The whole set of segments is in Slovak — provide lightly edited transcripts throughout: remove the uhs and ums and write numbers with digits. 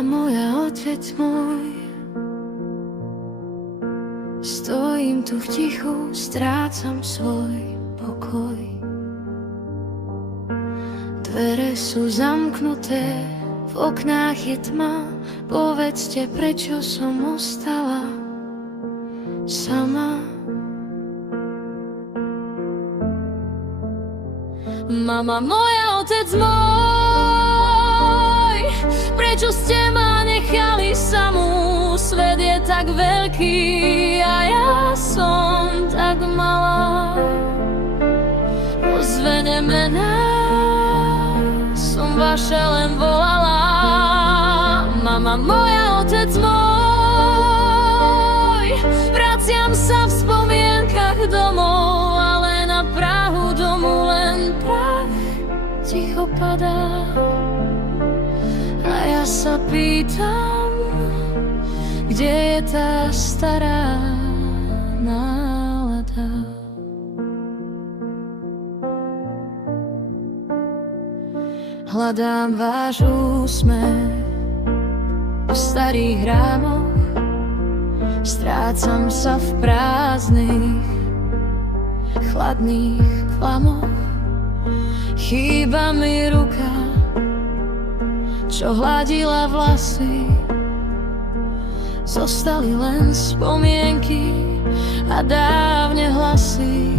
Mama moja, otec môj, stojím tu v tichu, strácam svoj pokoj. Dvere sú zamknuté, v oknách je tma, povedzte, prečo som ostala sama. Mama moja, otec môj, prečo ste ma nechali samú? Svet je tak veľký a ja som tak malá. Ozvene mená som vaše len volala. Mama moja, otec môj, vraciam sa v spomienkach domov, ale na prahu domu len prach ticho padá. A ja sa pýtam, kde je tá stará nálada. Hľadám váš úsmev v starých rámoch, strácam sa v prázdnych, chladných klamoch. Chýba mi ruka, čo hladila vlasy, zostali len spomienky a dávne hlasy,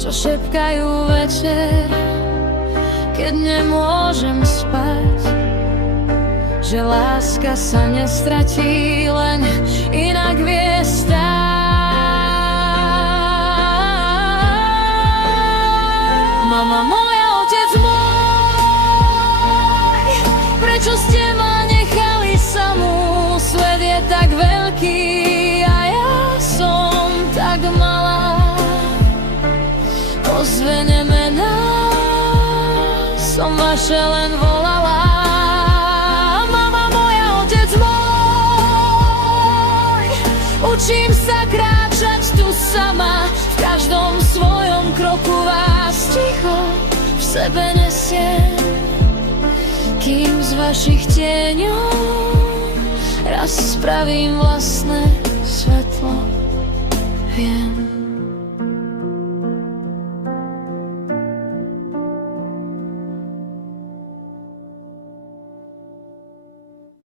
čo šepkajú večer, keď nemôžem spať, že láska sa nestratí, len inak vie stáť. Mama moja, otec môj, prečo ste ma nechali samú? Svet je tak veľký a ja som tak malá. Ozvene mená som vaše len volala. Mama moja, otec môj, učím sa kráčať tu sama, v každom svojom kroku vás ticho v sebe nesiem, kým z vašich tieňov raz spravím vlastné svetlo. Viem.